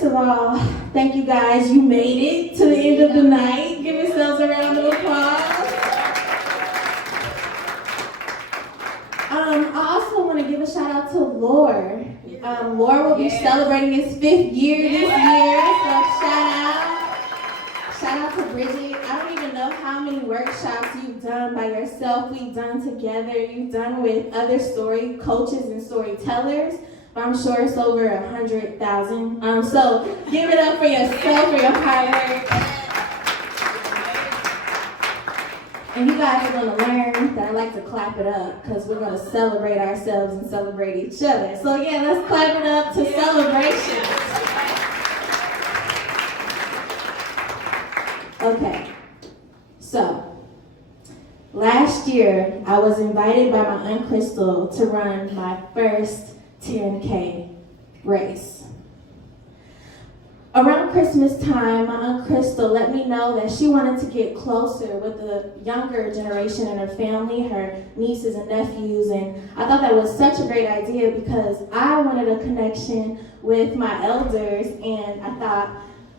First of all, thank you guys. You made it to the end of the night. Give yourselves a round of applause. I also want to give a shout out to Lore. Lore will be celebrating his 5th year this year, so shout out. Shout out to Bridget. I don't even know how many workshops you've done by yourself, we've done together, you've done with other story coaches and storytellers. But I'm sure it's over 100,000. So give it up for yourself, for your hard work. And you guys are going to learn that I like to clap it up because we're going to celebrate ourselves and celebrate each other. So yeah, let's clap it up to celebration. Okay, so last year I was invited by my Aunt Crystal to run my first 10K race. Around Christmas time, my Aunt Crystal let me know that she wanted to get closer with the younger generation in her family, her nieces and nephews, and I thought that was such a great idea because I wanted a connection with my elders, and I thought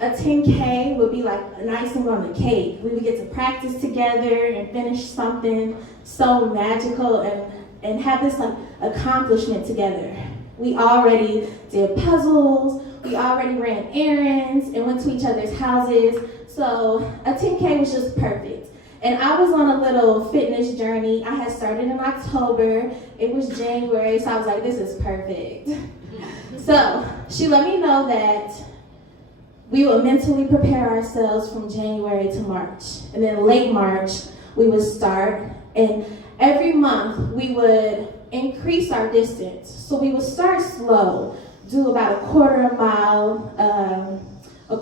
a 10K would be like an icing on the cake. We would get to practice together and finish something so magical and have this like accomplishment together. We already did puzzles, we already ran errands and went to each other's houses. So a 10K was just perfect. And I was on a little fitness journey. I had started in October. It was January, so I was like, this is perfect. So she let me know that we would mentally prepare ourselves from January to March. And then late March, we would start. And every month, we would increase our distance. So we would start slow, do about a mile, and we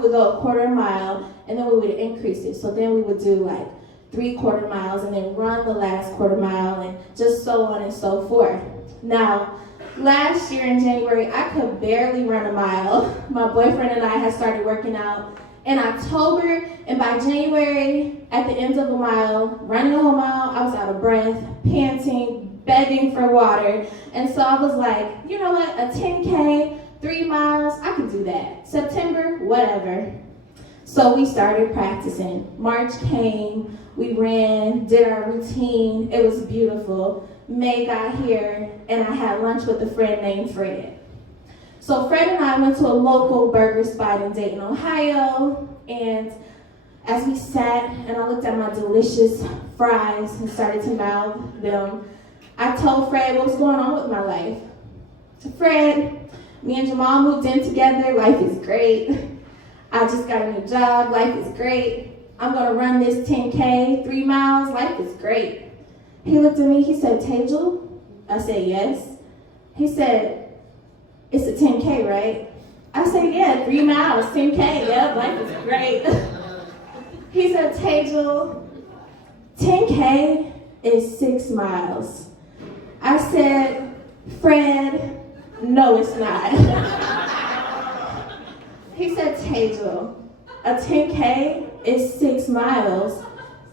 would go a quarter mile, and then we would increase it. So then we would do like 3/4 miles and then run the last quarter mile and just so on and so forth. Now, last year in January, I could barely run a mile. My boyfriend and I had started working out in October, and by January, at the end of a mile, running a whole mile, I was out of breath, panting, begging for water. And so I was like, you know what, a 10K, 3 miles, I can do that. September, whatever. So we started practicing. March came, we ran, did our routine. It was beautiful. May got here, and I had lunch with a friend named Fred. So Fred and I went to a local burger spot in Dayton, Ohio, and as we sat and I looked at my delicious fries and started to mouth them, I told Fred what was going on with my life. To Fred, me and Jamal moved in together, life is great. I just got a new job, life is great. I'm gonna run this 10K, 3 miles, life is great. He looked at me, he said, Te'Jal? I said, yes. He said, it's a 10K, right? I said, yeah, 3 miles, 10K, yeah, life is great. He said, Te'Jal, 10K is 6 miles. I said, Fred, no, it's not. He said, Te'Jal, a 10K is 6 miles.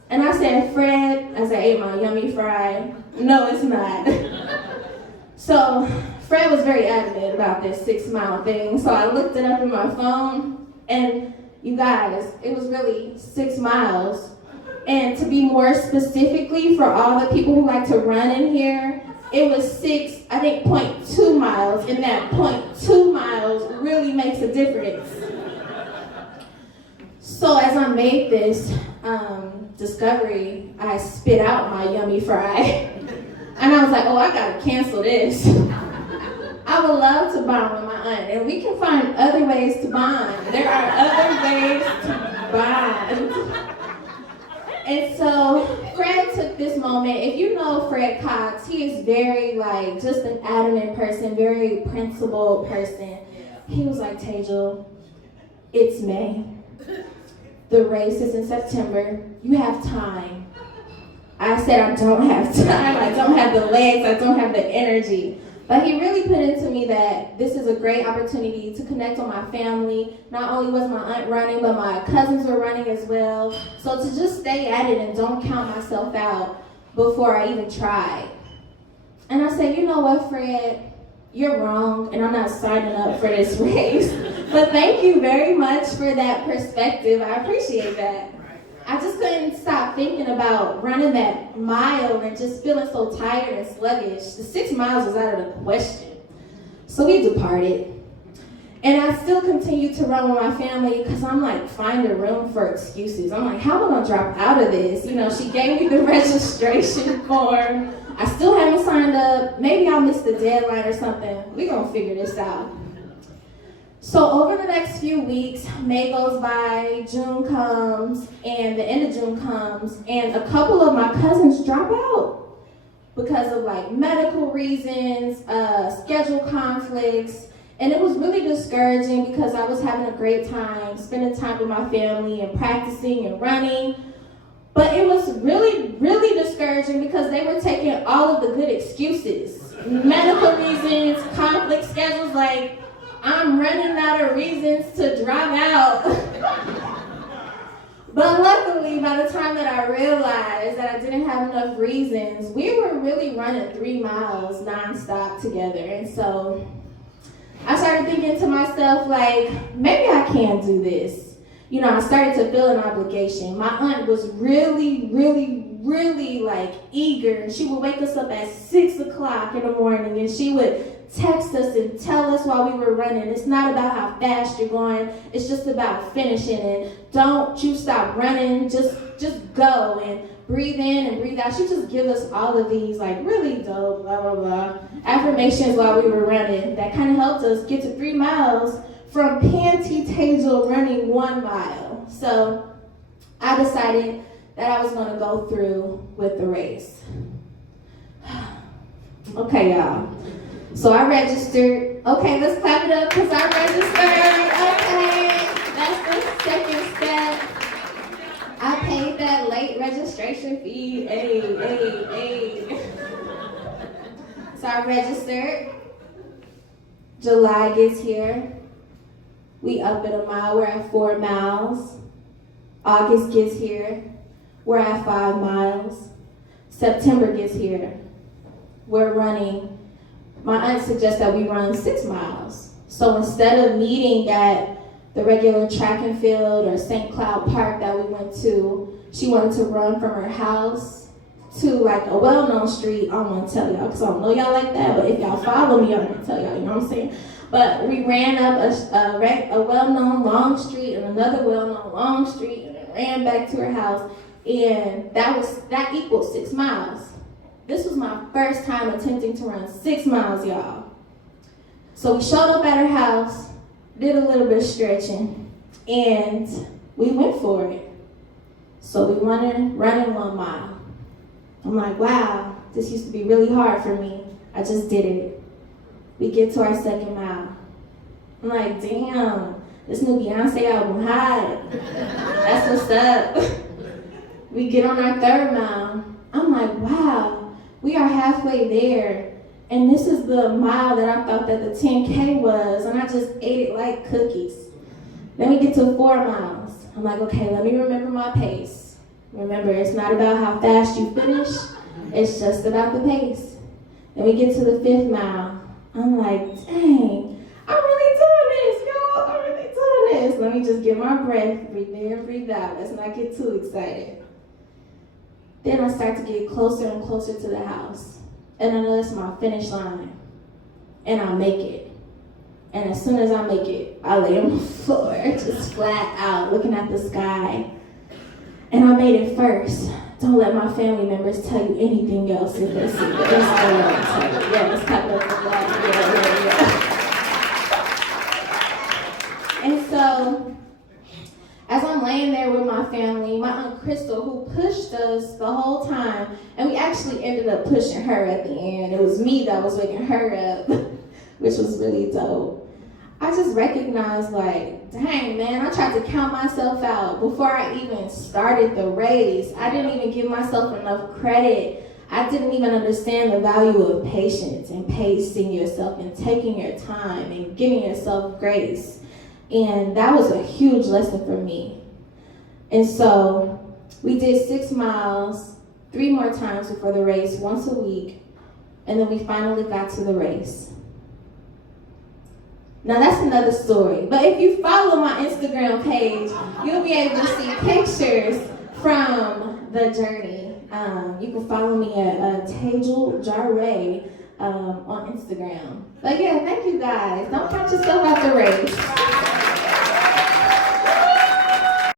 And I said, Fred, as I ate my yummy fry, no, it's not. So Fred was very adamant about this 6 mile thing. So I looked it up in my phone, and you guys, it was really 6 miles. And to be more specifically, for all the people who like to run in here, it was 0.2 miles, and that 0.2 miles really makes a difference. So as I made this discovery, I spit out my yummy fry. And I was like, oh, I gotta cancel this. I would love to bond with my aunt, and we can find other ways to bond. There are other ways to bond. And so Fred took this moment. If you know Fred Cox, he is very just an adamant person, very principled person. He was like, Te'Jal, it's May. The race is in September. You have time. I said, I don't have time. I don't have the legs. I don't have the energy. But he really put into me that this is a great opportunity to connect with my family. Not only was my aunt running, but my cousins were running as well. So to just stay at it and don't count myself out before I even tried. And I said, you know what, Fred? you're wrong, and I'm not signing up for this race. But thank you very much for that perspective. I appreciate that. I just couldn't stop thinking about running that mile and just feeling so tired and sluggish. The 6 miles was out of the question. So we departed. And I still continue to run with my family because I'm like finding room for excuses. I'm like, how am I gonna drop out of this? You know, she gave me the registration form. I still haven't signed up. Maybe I'll miss the deadline or something. We're gonna figure this out. So over the next few weeks, May goes by, June comes, and the end of June comes, and a couple of my cousins drop out because of like medical reasons, schedule conflicts, and it was really discouraging because I was having a great time, spending time with my family and practicing and running. But it was really, really discouraging because they were taking all of the good excuses. Medical reasons, conflict schedules, like, I'm running out of reasons to drop out. But luckily, by the time that I realized that I didn't have enough reasons, we were really running 3 miles nonstop together. And so I started thinking to myself, like, maybe I can do this. You know, I started to feel an obligation. My aunt was really, like eager. And she would wake us up at 6 o'clock in the morning and she would text us and tell us while we were running. It's not about how fast you're going. It's just about finishing it. Don't you stop running. Just go and breathe in and breathe out. She just give us all of these like really dope, blah, blah, blah, affirmations while we were running that kind of helped us get to 3 miles from Panty Te'Jal running 1 mile. So I decided that I was going to go through with the race. Okay, y'all. So I registered. Okay, let's clap it up because I registered. Okay, that's the second step. I paid that late registration fee. Hey. So I registered. July gets here. We up at 1 mile. We're at 4 miles. August gets here. We're at 5 miles. September gets here. We're running. My aunt suggests that we run 6 miles. So instead of meeting at the regular track and field or St. Cloud Park that we went to, she wanted to run from her house to like a well-known street. I don't want to tell y'all because I don't know y'all like that, but if y'all follow me, I'm going to tell y'all, you know what I'm saying? But we ran up a well-known long street and another well-known long street and then ran back to her house. And that equals 6 miles. This was my first time attempting to run 6 miles, y'all. So we showed up at her house, did a little bit of stretching, and we went for it. So we running 1 mile. I'm like, wow, this used to be really hard for me. I just did it. We get to our 2nd mile. I'm like, damn, this new Beyonce album hot. That's what's up. We get on our 3rd mile. I'm like, wow. We are halfway there, and this is the mile that I thought that the 10K was, and I just ate it like cookies. Then we get to 4 miles. I'm like, okay, let me remember my pace. Remember, it's not about how fast you finish, it's just about the pace. Then we get to the 5th mile. I'm like, dang, I'm really doing this, y'all. I'm really doing this. Let me just get my breath, breathe in, breathe out. Let's not get too excited. Then I start to get closer and closer to the house. And I know that's my finish line. And I make it. And as soon as I make it, I lay on the floor, just flat out, looking at the sky. And I made it first. Don't let my family members tell you anything else if they see this. Yeah, let's clap it up for that. Yeah. And so, as I'm laying there with my family, my Aunt Crystal, who pushed us the whole time, and we actually ended up pushing her at the end. It was me that was waking her up, which was really dope. I just recognized, like, dang, man, I tried to count myself out before I even started the race. I didn't even give myself enough credit. I didn't even understand the value of patience and pacing yourself and taking your time and giving yourself grace. And that was a huge lesson for me. And so we did 6 miles 3 more times before the race, once a week. And then we finally got to the race. Now that's another story. But if you follow my Instagram page, you'll be able to see pictures from the journey. You can follow me at Te'Jal Cartwright on Instagram. But yeah, thank you guys. Don't count yourself out the race.